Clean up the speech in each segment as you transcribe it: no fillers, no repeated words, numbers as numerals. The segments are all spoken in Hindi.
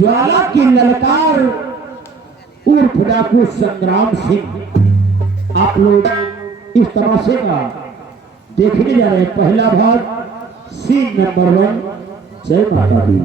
ज्वाला की ललकार उर्फ डाकू संग्राम सिंह। आप लोग इस तमाशे का देखने जा रहे हैं। पहला भाग सीन नंबर 1। जय माता दी।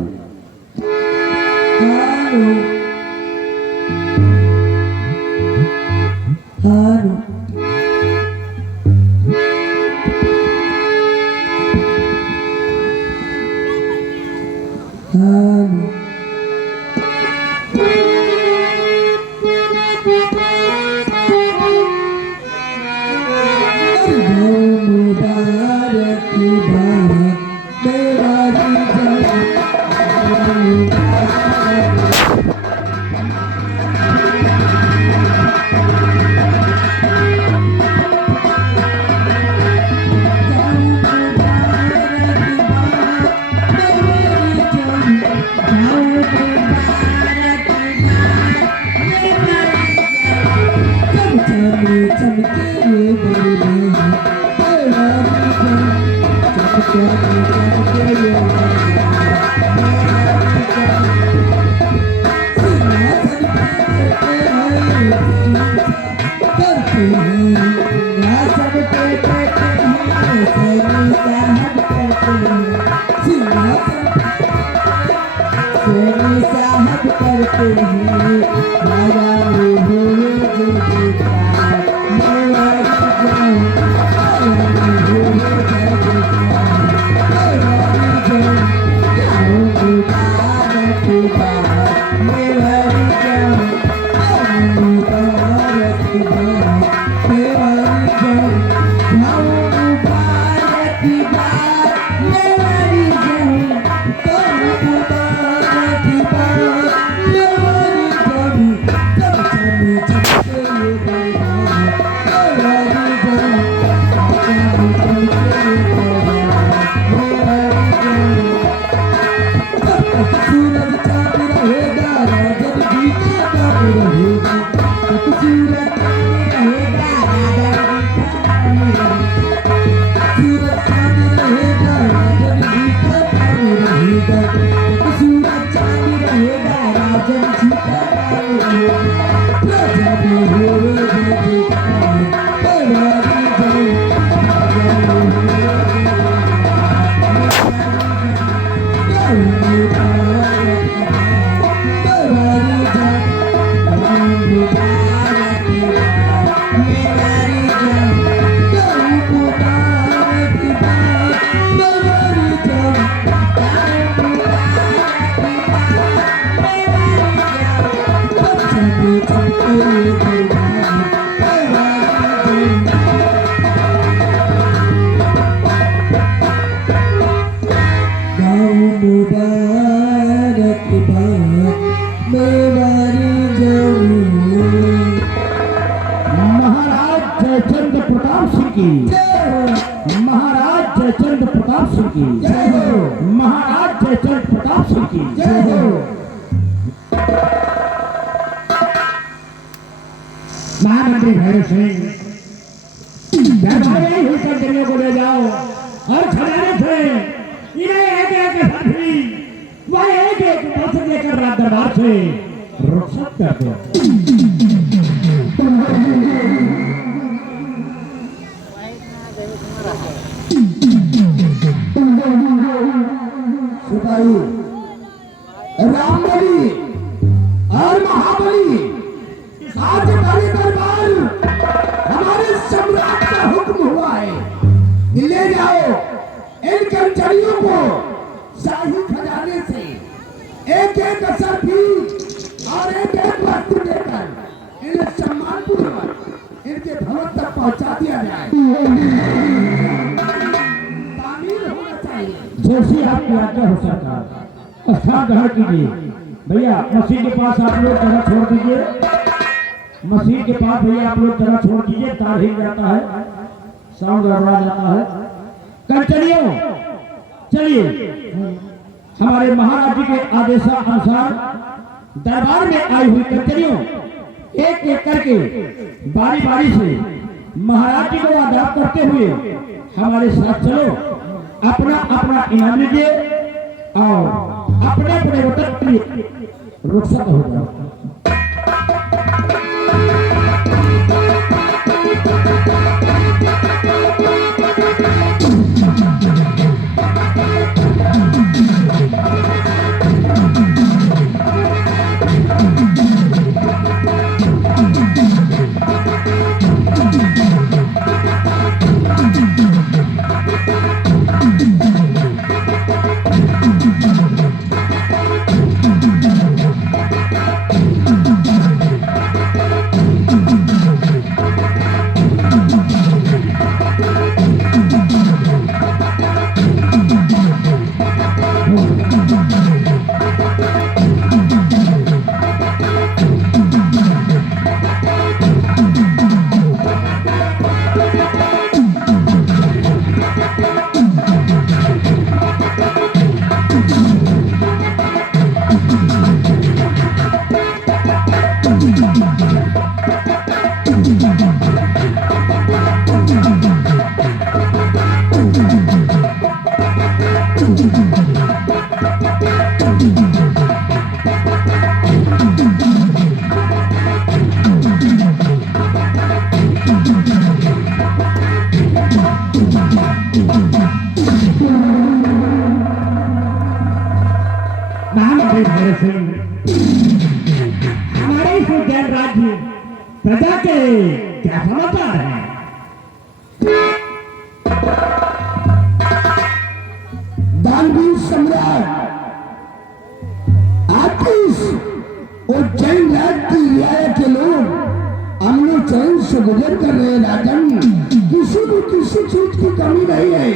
महाराज जयचंद्र प्रताप सिंह की जय हो। महाराज जयचंद्र प्रताप सिंह की जय हो। महामंत्री भैरव सिंह दरबार में होकर दिल्ली को ले जाओ और खजाने से इन्हें एक साथी वह एक वस्त्र लेकर रात दरबार से रुखसत कर दो। रामबली और महाबली आज बड़े दरबार हमारे सम्राट का हुक्म हुआ है, ले जाओ इन कर्मचारियों को शाही खजाने से एक एक असरफी और एक एक वस्तु देकर इन्हें सम्मानपूर्वक इनके भवन तक पहुंचा दिया जाए। तामीर होना चाहिए। जैसी आपकी आज्ञा हो सरकार। स्थान ग्रहण कीजिए। भैया मसीह के पास आप लोग जगह छोड़ दीजिए। मसीह के पास भैया आप लोग जगह छोड़ दीजिए। तार हिल जाता है, साउंड गड़बड़ा जाता है। कर्मचारियों चलिए, हमारे महाराज जी के आदेशानुसार दरबार में आई हुई कर्मचारियों एक एक करके बारी बारी से महाराज जी को आदाब करते हुए हमारे साथ चलो, अपना अपना इनाम लीजिए और अपने अपने वतन रुखसत हो जाओ। हमारे इस उद्यान राज्य प्रजा के क्या समाचार है? दानवीर सम्राट आपकी इस उज्जैन राज्य की रियायत के लोग अमन चैन से गुजर कर रहे राजन, किसी को किसी चीज की कमी नहीं है।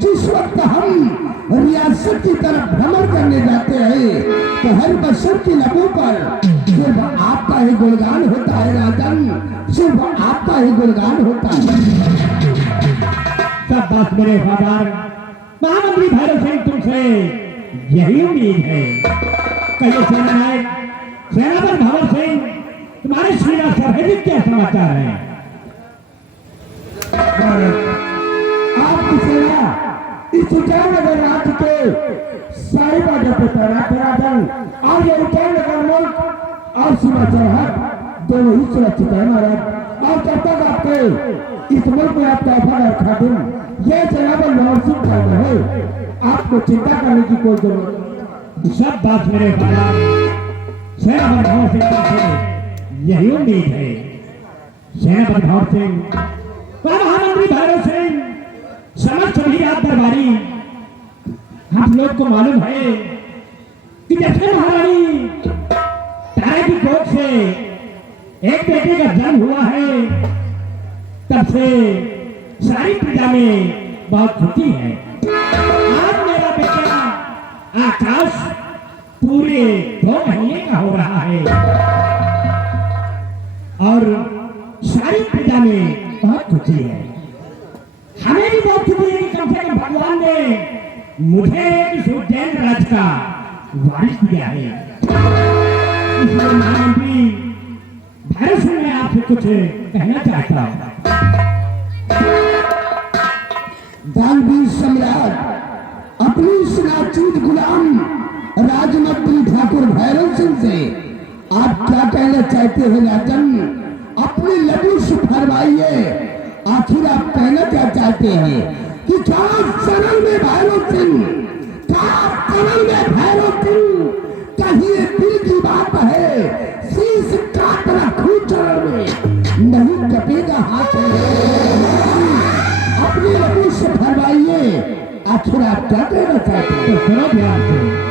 जिस वक्त हम रियासत की तरफ भ्रमण करने जाते हैं तो हर बशर की लबों पर सिर्फ आपका ही गुणगान होता है राजन, सिर्फ आपका ही गुणगान होता है। सब बात मेरे वफादार महामंत्री भैरव सिंह तुमसे यही उम्मीद है। कहिए सेना नायक सेनापति भंवर सिंह, तुम्हारे श्रीनाथ सभा क्या समाचार है? आपकी सेना इस उज्जैन नगर राज्य के सारी बातों पर तैनात है राजन, और ये उज्जैन नगर मुल्क और सीमा सरहद दोनों ही सुरक्षित है महाराज। और जब तक आपके इस मुल्क में आपका वफादार खादिम ये सेनापति भंवर सिंह का है, आपको चिंता करने की कोई जरूरत नहीं। सब बात मेरे वफादार सेनापति भंवर सिंह तुमसे यही उम्मीद है। सेनापति भंवर सिंह महामंत्री भैरव सिंह समस्त सभी आप दरबारी, आप लोग को मालूम है कि जब से महारानी तारा की कोख से एक बेटे का जन्म हुआ है तब से सारी प्रजा में बहुत खुशी है। आज मेरा बेटा आकाश पूरे 2 महीने का हो रहा है और सारी प्रजा में बहुत खुशी है। हमें भी बहुत खुशी है कि कम से कम भगवान ने मुझे इस उज्जैन राज्य का वारिस दिया है। इसलिए महामंत्री भैरव सिंह मैं आपसे कुछ कहना चाहता हूँ। दानवीर सम्राट अपनी इस नाचीज गुलाम राजमंत्री ठाकुर भैरव सिंह से आप क्या कहना चाहते हैं राजन? अपने लबों से फरमाइए, आखिर आप कहना क्या चाहते हैं? कि क्या चरण में भैरव सिंह, क्या चरण में भैरव सिंह, कहीं दिल की बात है, शीश काट रखूं चरण में, नहीं कटेगा हाथ अपने लबों से फरमाइए, आखिर आप क्या कहना चाहते हैं? तो सुनो ध्यान से।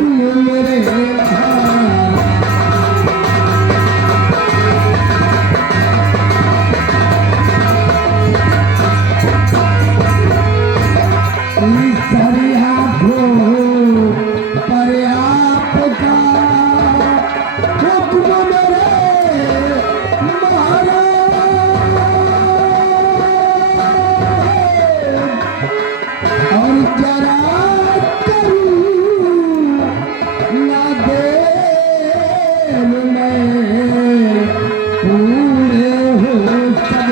तुम मेरे सारी आंखों पर आपका हुक्म मेरे महाराज और जरा करूं ना देर में पूरे हो सब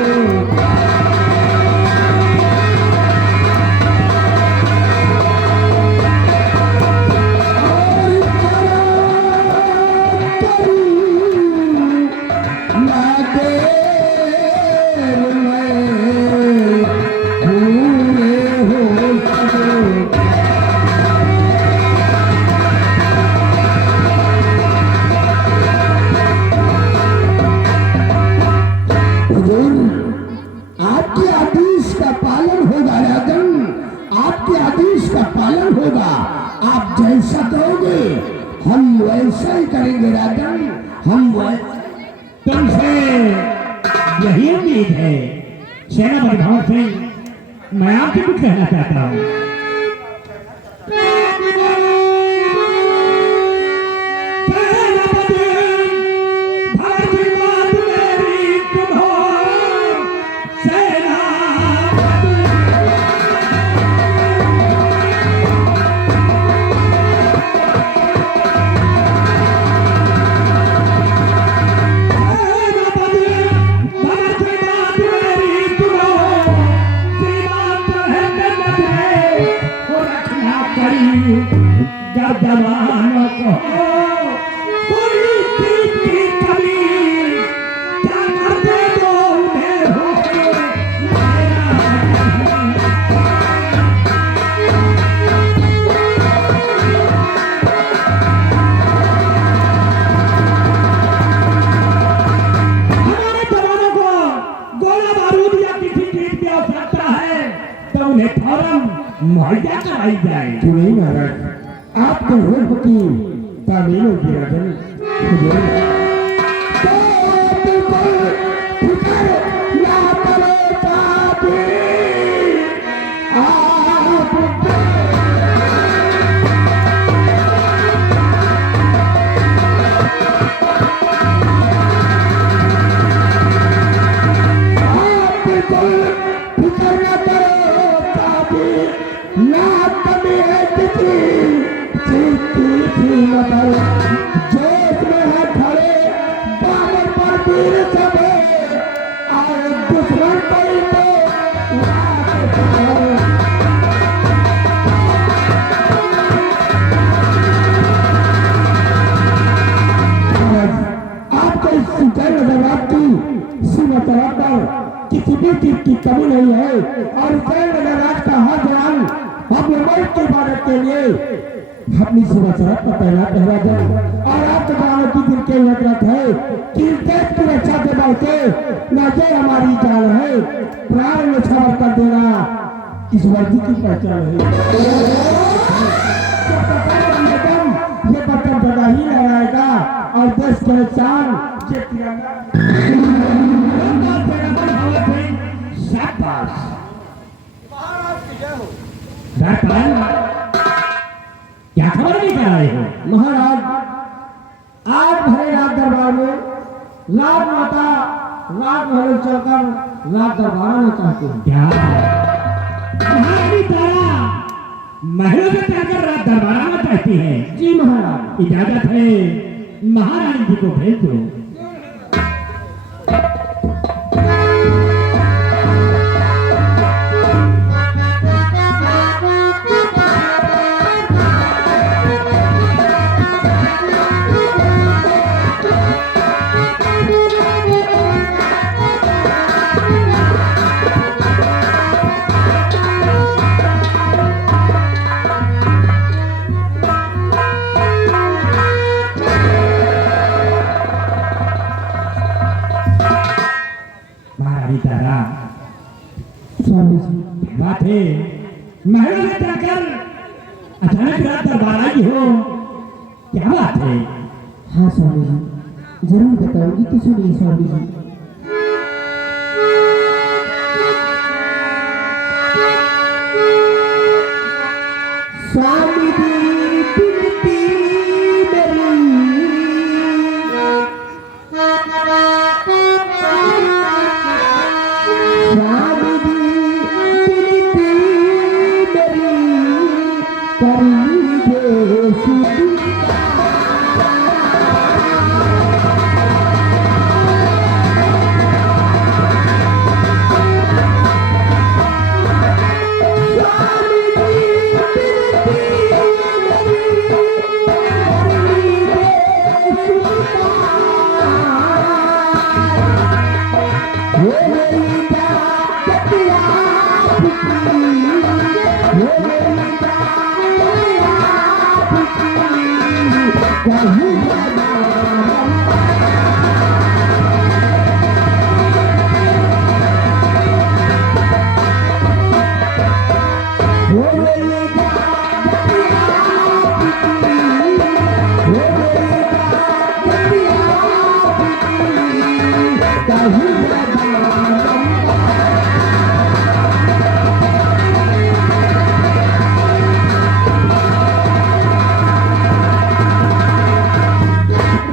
आपके आदेश का पालन होगा राजन, आपके आदेश का पालन होगा। आप जैसा कहोगे हम वैसा ही करेंगे राजन, हम तुमसे यही उम्मीद है सेनापति भवन सिंह। मैं आपसे कुछ कहना चाहता हूँ। जवानों को कोई चीज की कमी क्या कर दे दो उन्हें होके हमारे जवानों को गोला बारूद या किसी चीज की आवश्यकता है तो उन्हें फौरन मुहैया कराई जाए। क्यों नहीं महाराज, आपके रूप की तामील होगी राजन। जोश में है खड़े बाबर पर वीर सभे और दुश्मन कोई तो आपको इस सुखद नजरात की सीमा तरफ पर किसी भी चीज की कमी नहीं है और सैन्य नजरात का हर जवान अपने मुल्क की इबादत के लिए अपनी सीमा सरहद पर तैनात है राजन। और आप जवानों की दिल के हजरत है कि इस देश की रक्षा के बल के न ये हमारी जान है, प्राण में छावर कर देना इस वर्दी की पहचान है। ये बटन बड़ा ही लहराएगा और देश के शान ये तिरंगा। शाबाश क्या खबर नहीं कर रहे हो महाराज? आज भरे रात दरबार में रात माता रात महल चलकर रात दरबार में चाहते हैं। क्या महारानी तारा महलों में जाकर रात दरबार में चाहती है? जी महाराज। इजाजत है महारानी जी को भेज दो। बात है महल में जाकर अचानक रात दरबार आई हो क्या बात है? हाँ स्वामी जी, जरूर बताऊंगी। तो सुनिए स्वामी जी। स्वामी जी बिनती स्वामी जी बिनती कर लीजिए स्वीकार।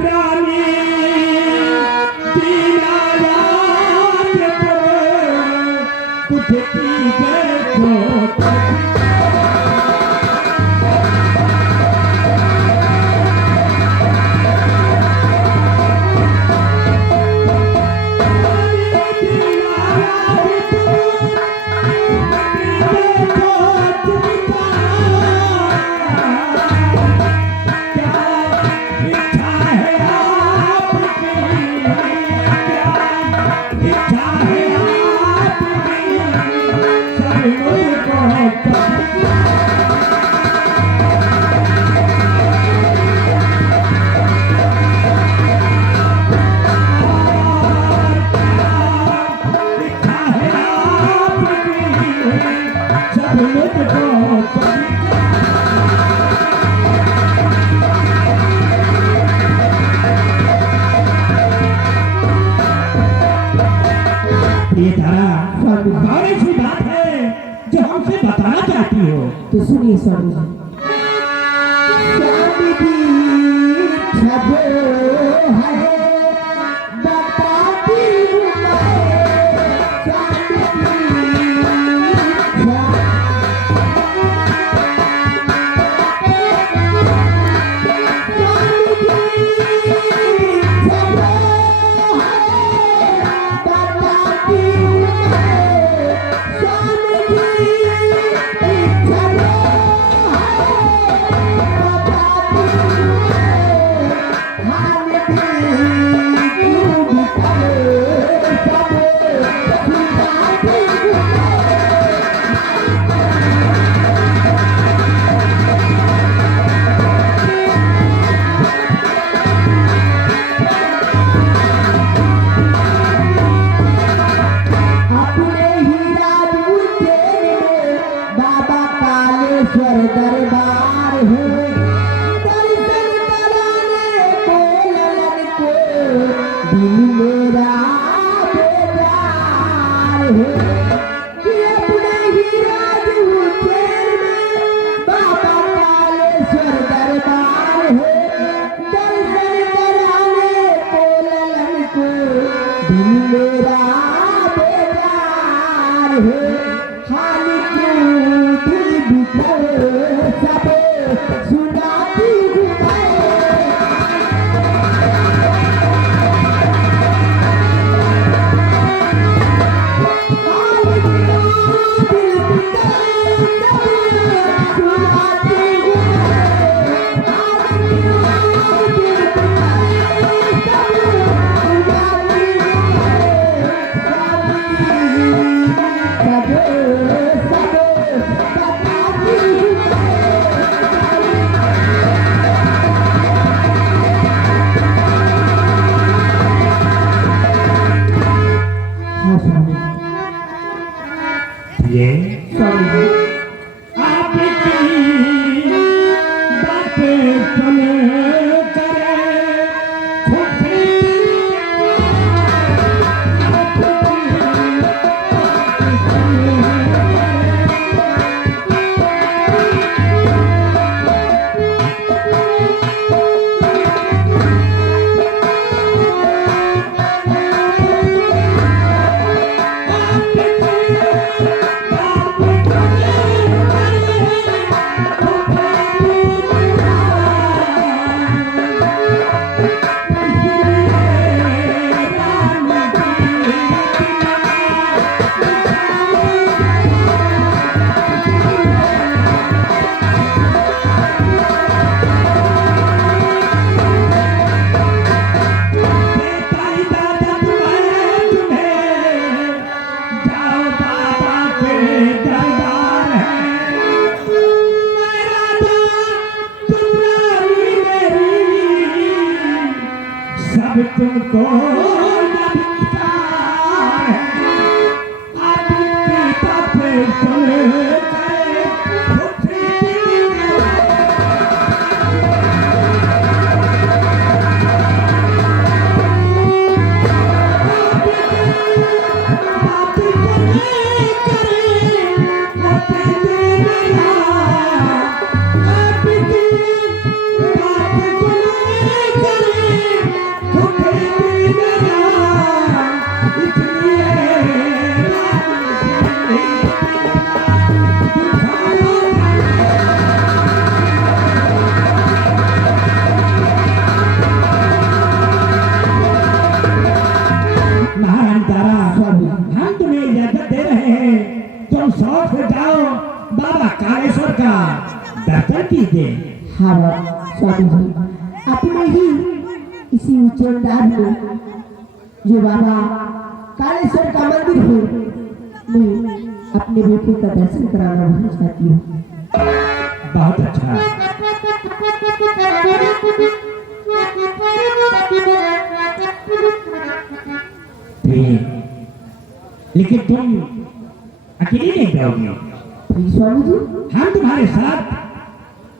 रानी दीनानाथ तुझे की देखो ये धारा कौन ऐसी बात है जो हमसे बताना चाहती हो? तो सुनिए स्वामी जी। स्वामी जी छबो है बताती हूँ मैं। स्वामी जी अब तुमको न धिक्कार है, अब पिता पे चले गए उठती बात करे महारानी तारा, हम तुम्हें इजाजत दे रहे हैं, तुम शौक से जाओ बाबा कालेश्वर का दर्शन कीजिए। हाँ स्वामी जी, अपने ही इसी उच्चदान में जो बाबा कालेश्वर का मंदिर है, मैं अपने बेटे का दर्शन कराना भी चाहती हूँ। बहुत अच्छा। लेकिन तुम अकेले नहीं जाओगे, फिर स्वामी जी, हम तुम्हारे साथ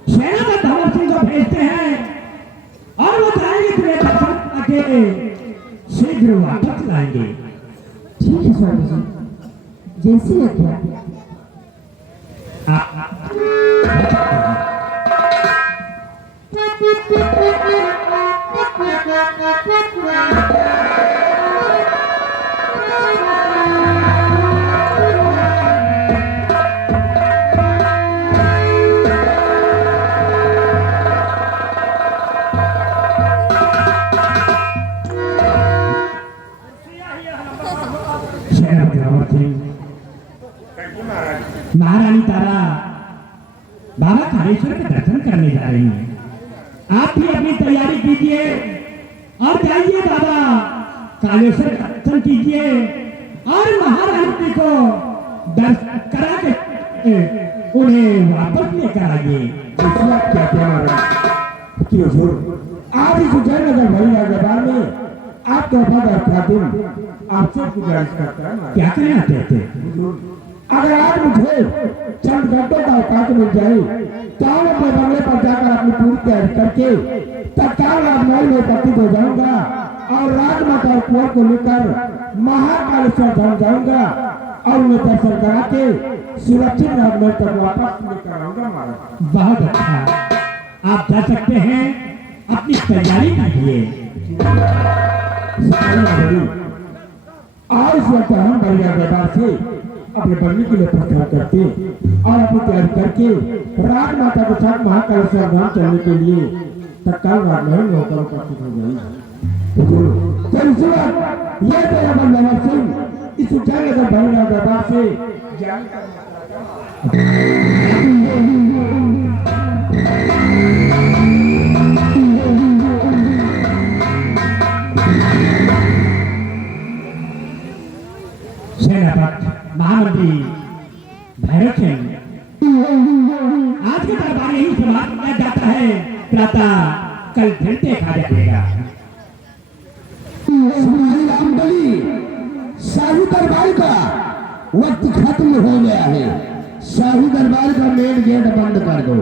सेना का धवल सिंह को भेजते हैं और वो जाएंगे तुम्हें दर्शन अकेले शीघ्र वापस लाएंगे। ठीक है स्वामी जी, जैसी आज्ञा। आप जा सकते हैं। महारानी तारा बाबा कालेश्वर के दर्शन करने जा रही हैं। आप भी अपनी तैयारी कीजिए और जाइए बाबा कालेश्वर का दर्शन कीजिए और महारानी को दर्शन करा के उन्हें वापस लेकर आइए। क्या कि हुजूर, आज इस उज्जैन भैया दरबार में आपका वफादार खादिम आपसे गुजारिश करता है। क्या कहना चाहते हैं? अगर आज मुझे चंद घंटों का अवकाश मिल जाए तो मैं अपने बंगले पर जाकर अपनी पूरी तैयारी करके तत्काल राजमहल में उपस्थित हो जाऊंगा और राजमाता और कुंवर को लेकर महाकालेश्वर धाम जाऊंगा और उन्हें दर्शन करा के सुरक्षित राजमहल तक वापस लेकर आऊंगा। महाराज बहुत अच्छा, आप जा सकते हैं, अपनी तैयारी कीजिए। आज इस वक्त हम बलिया दरबार से अपने बंगले के लिए प्रस्थान करते और अपनी तैयारी करके राजमाता के साथ महाकालेश्वर धाम चलने के लिए तत्काल राजमहल में होकर उपस्थित हो जाएंगे। तो इस वक्त यह तेरा बंदा सिंह इस उज्जैन बलिया दरबार से सेनापति महामंत्री भैरव सिंह, आज के दरबार यही समाप्त किया जाता है, प्रातः कल फिर देखा जाएगा। रामबली शाही दरबार का वक्त खत्म हो गया है। शाही दरबार का मेन गेट बंद कर दो।